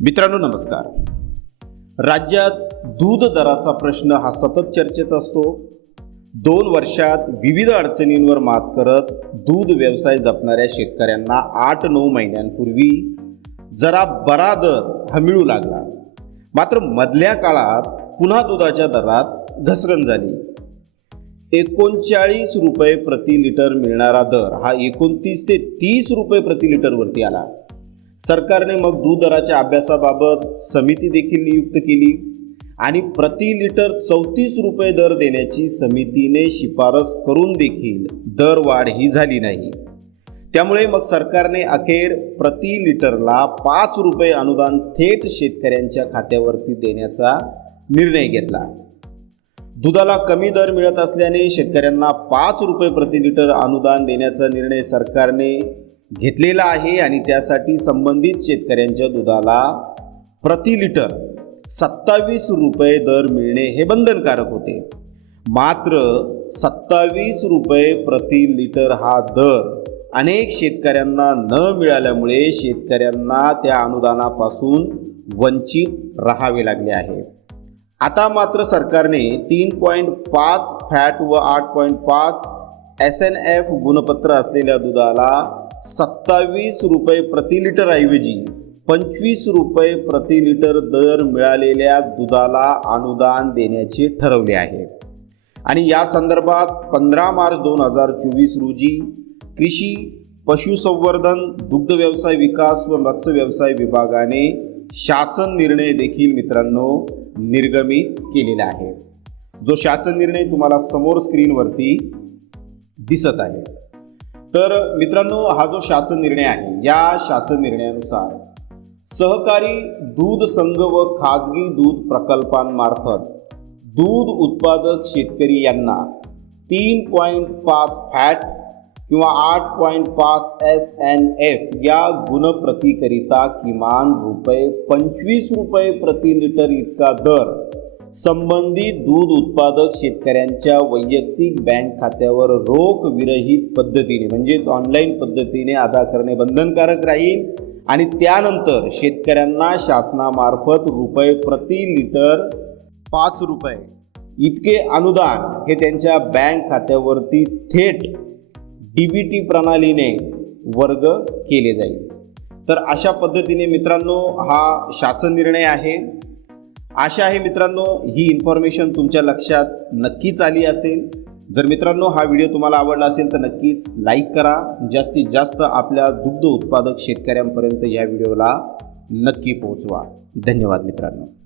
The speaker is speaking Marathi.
मित्रांनो नमस्कार. राज्यात दूध दराचा प्रश्न हा सतत चर्चेत असतो. दोन वर्षात विविध अडचणींवर मात करत दूध व्यवसाय जपणाऱ्या शेतकऱ्यांना आठ नऊ महिन्यांपूर्वी जरा बरा दर हा मिळू लागला. मात्र मधल्या काळात पुन्हा दुधाच्या दरात घसरण झाली. एकोणचाळीस रुपये प्रति लिटर मिळणारा दर हा एकोणतीस ते तीस रुपये प्रति लिटरवरती आला. सरकारने मग दूध दराच्या अभ्यासाबाबत समिती देखील नियुक्त केली आणि प्रति लिटर चौतीस रुपये दर देण्याची समितीने शिफारस करून देखील दरवाढ ही झाली नाही. त्यामुळे मग सरकारने अखेर प्रति लिटरला पाच रुपये अनुदान थेट शेतकऱ्यांच्या खात्यावरती देण्याचा निर्णय घेतला. दुधाला कमी दर मिळत असल्याने शेतकऱ्यांना पाच रुपये प्रति लिटर अनुदान देण्याचा निर्णय सरकारने घेतलेला आहे आणि त्यासाठी संबंधित शेतकऱ्यांच्या दुधाला प्रति लिटर सत्तावीस रुपये दर मिळणे हे बंधनकारक होते. मात्र सत्तावीस रुपये प्रति लिटर हा दर अनेक शेतकऱ्यांना न मिळाल्यामुळे शेतकऱ्यांना त्या अनुदानापासून वंचित राहावे लागले आहे. आता मात्र सरकारने तीन पॉईंट पाच फॅट व आठ पॉईंट पाच एस एन एफ गुणपत्र असलेल्या दुधाला सत्तावीस रुपये प्रति लिटर ऐवजी पंचवीस रुपये प्रति लिटर दर मिळालेल्या दुधाला अनुदान देण्याचे ठरवले आहे. आणि या संदर्भात पंधरा मार्च दोन हजार चोवीस रोजी कृषी पशुसंवर्धन दुग्ध व्यवसाय विकास व मत्स्य व्यवसाय विभागाने शासन निर्णय देखील मित्रांनो निर्गमित केलेला आहे. जो शासन निर्णय तुम्हाला समोर स्क्रीनवरती दिसत आहे. तर मित्रांनो हा जो शासन निर्णय आहे या शासन निर्णयानुसार सहकारी दूध संघ व खाजगी दूध प्रकल्पांमार्फत दूध उत्पादक शेतकरी यांना तीन पॉईंट पाच फॅट किंवा आठ पॉईंट पाच एस एन एफ या गुणप्रतीकरिता किमान रुपये पंचवीस रुपये प्रति लिटर इतका दर संबंधित दूध उत्पादक शेतकऱ्यांच्या वैयक्तिक बँक खात्यावर रोख विरहित पद्धतीने म्हणजेच ऑनलाईन पद्धतीने अदा करणे बंधनकारक राहील. आणि त्यानंतर शेतकऱ्यांना शासनामार्फत रुपये प्रति लिटर पाच रुपये इतके अनुदान हे त्यांच्या बँक खात्यावरती थेट डी बी टी प्रणालीने वर्ग केले जाईल. तर अशा पद्धतीने मित्रांनो हा शासन निर्णय आहे. आशा आहे मित्रांनो ही इन्फॉर्मेशन तुमच्या लक्षात नक्कीच आली असेल. जर मित्रांनो हा व्हिडिओ तुम्हाला आवडला असेल तर नक्कीच लाईक करा. जास्तीत जास्त आपल्या दुग्ध उत्पादक शेतकऱ्यांपर्यंत या व्हिडिओला नक्की पोहोचवा. धन्यवाद मित्रांनो.